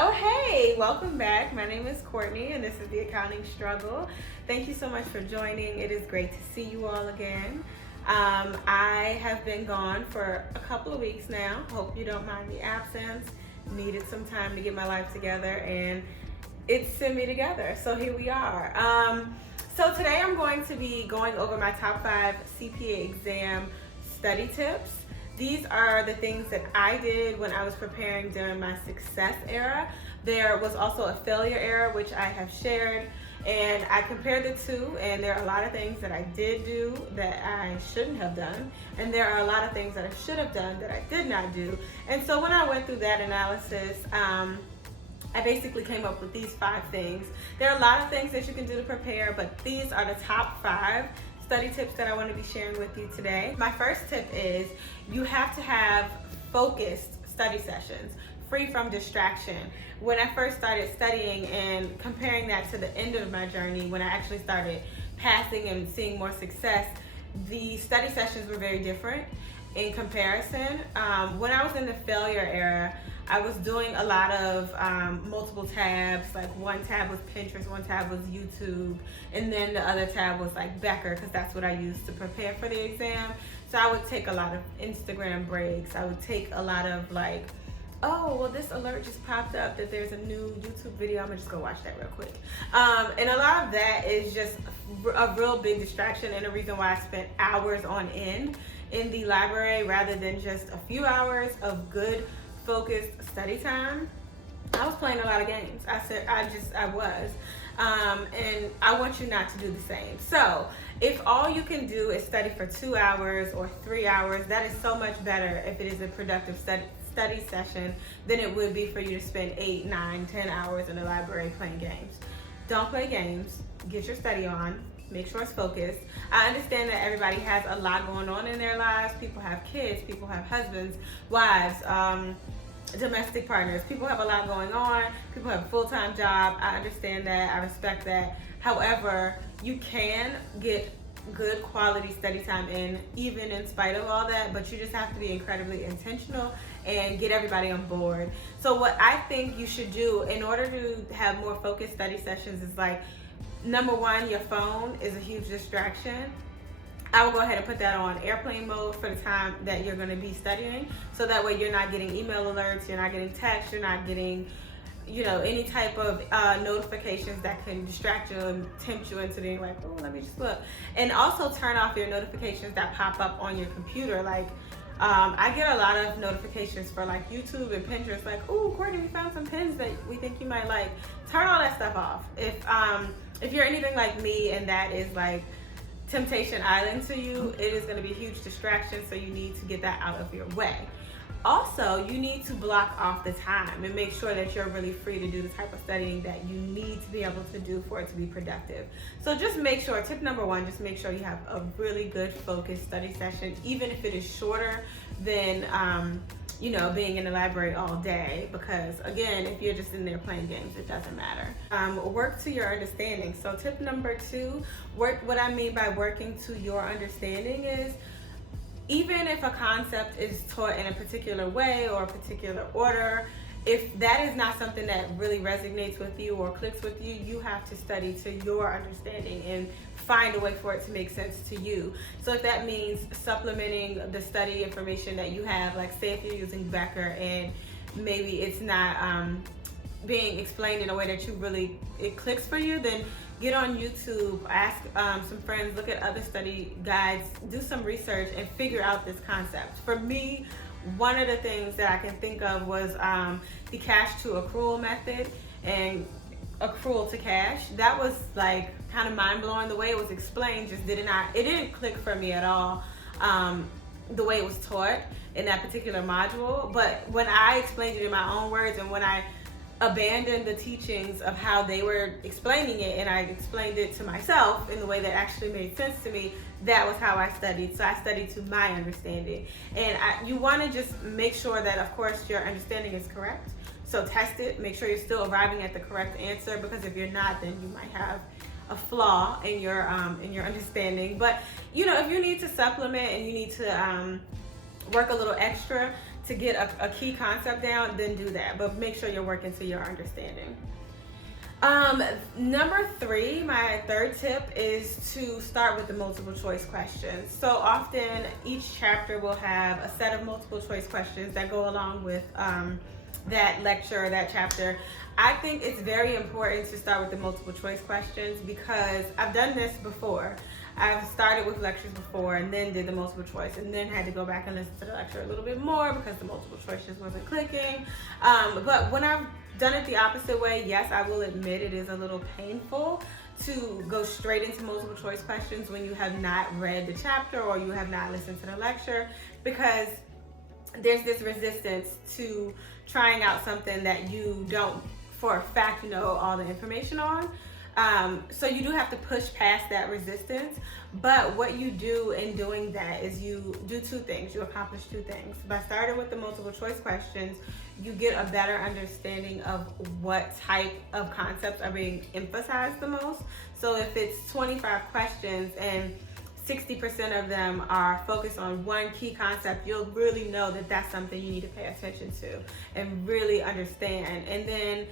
Oh, hey, welcome back. My name is Courtney, and this is the Accounting Struggle. Thank you so much for joining. It is great to see you all again. I have been gone for a couple of weeks now. Hope you don't mind the absence. Needed some time to get my life together, and it sent me together. So here we are. So today I'm going to be going over my top 5 CPA exam study tips. These are the things that I did when I was preparing during my success era. There was also a failure era, which I have shared, and I compared the two, and there are a lot of things that I did do that I shouldn't have done, and there are a lot of things that I should have done that I did not do. And so when I went through that analysis, I basically came up with these 5 things. There are a lot of things that you can do to prepare, but these are the top 5 study tips that I want to be sharing with you today. My first tip is you have to have focused study sessions, free from distraction. When I first started studying and comparing that to the end of my journey, when I actually started passing and seeing more success, the study sessions were very different in comparison. When I was in the failure era, I was doing a lot of multiple tabs. Like one tab was Pinterest, one tab was YouTube, and then the other tab was like Becker, because that's what I used to prepare for the exam. So I would take a lot of Instagram breaks. I would take a lot of like, oh, well, this alert just popped up that there's a new YouTube video. I'm gonna just go watch that real quick. And a lot of that is just a real big distraction, and the reason why I spent hours on end in the library rather than just a few hours of good focused study time. I was playing a lot of games. I was. And I want you not to do the same. So if all you can do is study for 2 hours or 3 hours, that is so much better if it is a productive study session than it would be for you to spend 8, 9, 10 hours in the library playing games. Don't play games. Get your study on. Make sure it's focused. I understand that everybody has a lot going on in their lives. People have kids, people have husbands, wives, domestic partners. People have a lot going on. People have a full-time job. I understand that. I respect that. However, you can get good quality study time in, even in spite of all that, but you just have to be incredibly intentional and get everybody on board. So what I think you should do in order to have more focused study sessions is like, number one, your phone is a huge distraction. I will go ahead and put that on airplane mode for the time that you're going to be studying, so that way you're not getting email alerts, you're not getting texts, you're not getting, any type of notifications that can distract you and tempt you into being like, oh, let me just look. And also turn off your notifications that pop up on your computer. Like, I get a lot of notifications for like YouTube and Pinterest, like, oh, Courtney, we found some pins that we think you might like. Turn all that stuff off. If you're anything like me and that is like Temptation Island to you, it is going to be a huge distraction, so you need to get that out of your way. Also, you need to block off the time and make sure that you're really free to do the type of studying that you need to be able to do for it to be productive. So just make sure, tip number 1, just make sure you have a really good focused study session, even if it is shorter than being in the library all day, because again, if you're just in there playing games, it doesn't matter. Work to your understanding. So tip number 2, what I mean by working to your understanding is, even if a concept is taught in a particular way or a particular order, if that is not something that really resonates with you or clicks with you, you have to study to your understanding and find a way for it to make sense to you. So if that means supplementing the study information that you have, like say if you're using Becker and maybe it's not being explained in a way that it clicks for you, then get on YouTube, ask some friends, look at other study guides, do some research and figure out this concept. For me, one of the things that I can think of was the cash to accrual method and accrual to cash. That was like kind of mind-blowing. The way it was explained just it didn't click for me at all, the way it was taught in that particular module. But when I explained it in my own words, and when I abandoned the teachings of how they were explaining it and I explained it to myself in the way that actually made sense to me, that was how I studied. So I studied to my understanding. And you want to just make sure that, of course, your understanding is correct. So test it, make sure you're still arriving at the correct answer, because if you're not, then you might have a flaw in your understanding. But if you need to supplement and you need to work a little extra, to get a key concept down, then do that. But make sure you're working to your understanding. Number 3, my third tip is to start with the multiple choice questions. So often each chapter will have a set of multiple choice questions that go along with that lecture or that chapter. I think it's very important to start with the multiple choice questions because I've done this before. I've started with lectures before and then did the multiple choice and then had to go back and listen to the lecture a little bit more because the multiple choice just wasn't clicking. But when I've done it the opposite way, yes, I will admit it is a little painful to go straight into multiple choice questions when you have not read the chapter or you have not listened to the lecture, because there's this resistance to trying out something that you don't for a fact know all the information on. So you do have to push past that resistance. But what you do in doing that is you do 2 things. You accomplish 2 things. By starting with the multiple choice questions, you get a better understanding of what type of concepts are being emphasized the most. So if it's 25 questions and 60% of them are focused on one key concept, you'll really know that that's something you need to pay attention to and really understand. And then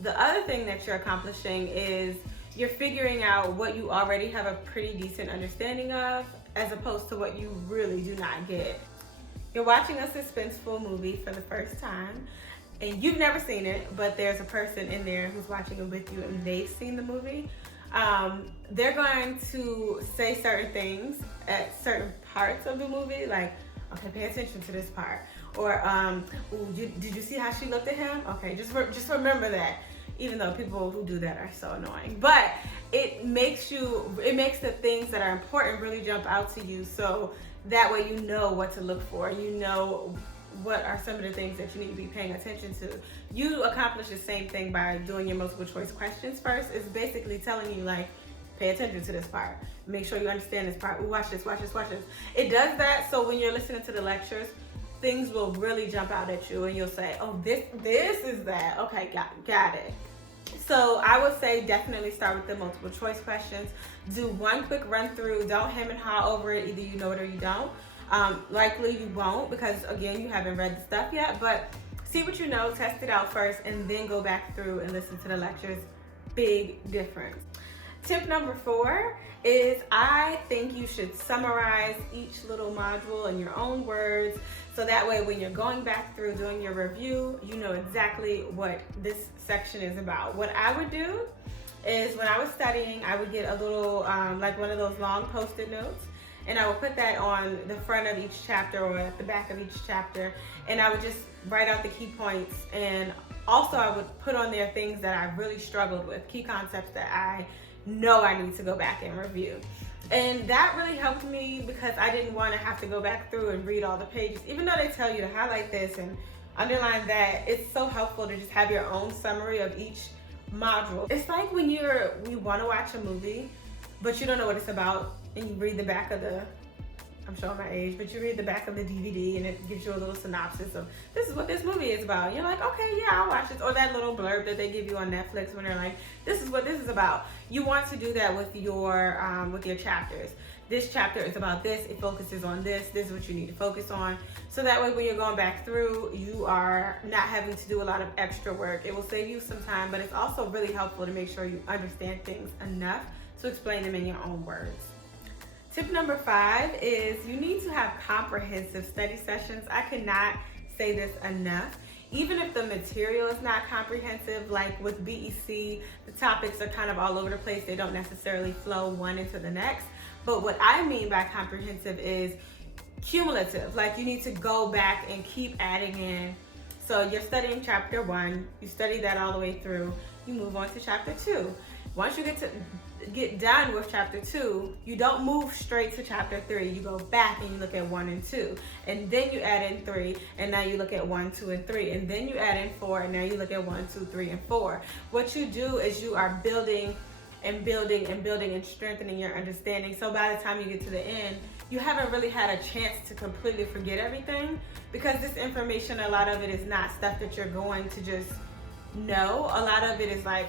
the other thing that you're accomplishing is you're figuring out what you already have a pretty decent understanding of, as opposed to what you really do not get. You're watching a suspenseful movie for the first time, and you've never seen it, but there's a person in there who's watching it with you and they've seen the movie. They're going to say certain things at certain parts of the movie, like, okay, pay attention to this part. Or, did you see how she looked at him? Okay, just remember that. Even though people who do that are so annoying. But it makes the things that are important really jump out to you. So that way you know what to look for. You know what are some of the things that you need to be paying attention to. You accomplish the same thing by doing your multiple choice questions first. It's basically telling you, like, pay attention to this part. Make sure you understand this part. Ooh, watch this. It does that so when you're listening to the lectures, things will really jump out at you and you'll say, oh, this is that. Okay, got it. So I would say definitely start with the multiple choice questions. Do one quick run through. Don't hem and haw over it. Either you know it or you don't. Likely you won't, because again, you haven't read the stuff yet, but see what you know, test it out first, and then go back through and listen to the lectures. Big difference. Tip number 4 is I think you should summarize each little module in your own words, so that way when you're going back through doing your review, you know exactly what this section is about. What I would do is when I was studying, I would get a little, like one of those long post-it notes, and I would put that on the front of each chapter or at the back of each chapter, and I would just write out the key points, and also I would put on there things that I really struggled with, key concepts that I know I need to go back and review. And that really helped me because I didn't want to have to go back through and read all the pages. Even though they tell you to highlight this and underline that, it's so helpful to just have your own summary of each module. It's like when you want to watch a movie, but you don't know what it's about, and you read the back of the, I'm showing my age, but you read the back of the DVD and it gives you a little synopsis of this is what this movie is about. And you're like, okay, yeah, I'll watch it. Or that little blurb that they give you on Netflix when they're like, this is what this is about. You want to do that with your chapters. This chapter is about this, it focuses on this is what you need to focus on. So that way when you're going back through, you are not having to do a lot of extra work. It will save you some time, but it's also really helpful to make sure you understand things enough to explain them in your own words. Tip number 5 is you need to have comprehensive study sessions. I cannot say this enough. Even if the material is not comprehensive, like with BEC, the topics are kind of all over the place. They don't necessarily flow one into the next. But what I mean by comprehensive is cumulative. Like you need to go back and keep adding in. So you're studying chapter 1, you study that all the way through, you move on to chapter 2. Once you get done with chapter 2, you don't move straight to chapter 3. You go back and you look at 1 and 2, and then you add in 3, and now you look at 1, 2, and 3, and then you add in 4, and now you look at 1, 2, 3, and 4. What you do is you are building and building and building and strengthening your understanding. So by the time you get to the end, you haven't really had a chance to completely forget everything, because this information, a lot of it is not stuff that you're going to just know. A lot of it is like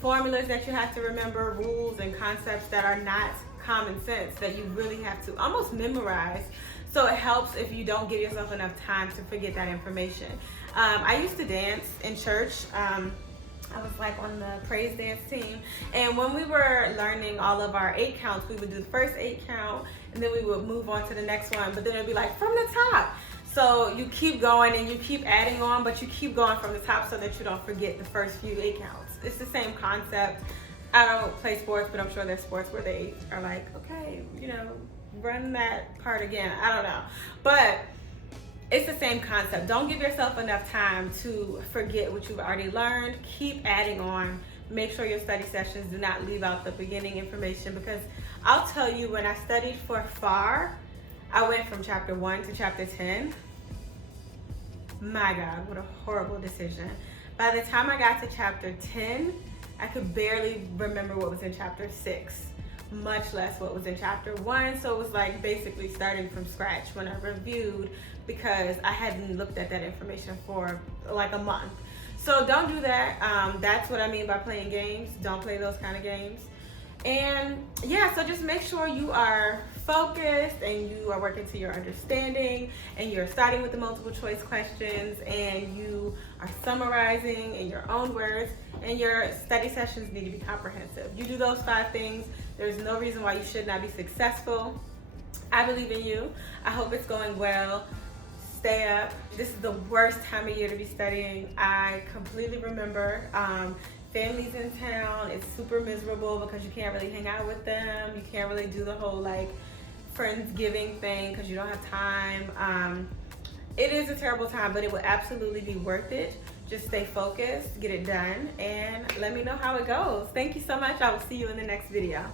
formulas that you have to remember, rules and concepts that are not common sense, that you really have to almost memorize. So it helps if you don't give yourself enough time to forget that information. I used to dance in church. I was like on the praise dance team, and when we were learning all of our 8 counts, we would do the first 8 count, and then we would move on to the next one, but then it'd be like from the top. So you keep going and you keep adding on, but you keep going from the top so that you don't forget the first few 8 counts. It's the same concept. I don't play sports, but I'm sure there's sports where they are like, okay, run that part again. I don't know, but it's the same concept. Don't give yourself enough time to forget what you've already learned. Keep adding on. Make sure your study sessions do not leave out the beginning information, because I'll tell you, when I studied for FAR, I went from chapter 1 to chapter 10. My God, what a horrible decision. By the time I got to chapter 10, I could barely remember what was in chapter 6, much less what was in chapter 1. So it was like basically starting from scratch when I reviewed, because I hadn't looked at that information for like a month. So don't do that. That's what I mean by playing games. Don't play those kind of games. And yeah, so just make sure you are focused and you are working to your understanding, and you're starting with the multiple choice questions, and you are summarizing in your own words, and your study sessions need to be comprehensive. You do those 5 things, there's no reason why you should not be successful. I believe in you. I hope it's going well. Stay up. This is the worst time of year to be studying. I completely remember. Family's in town. It's super miserable because you can't really hang out with them. You can't really do the whole like Friendsgiving thing because you don't have time. It is a terrible time, but it will absolutely be worth it. Just stay focused, get it done, and let me know how it goes. Thank you so much. I will see you in the next video.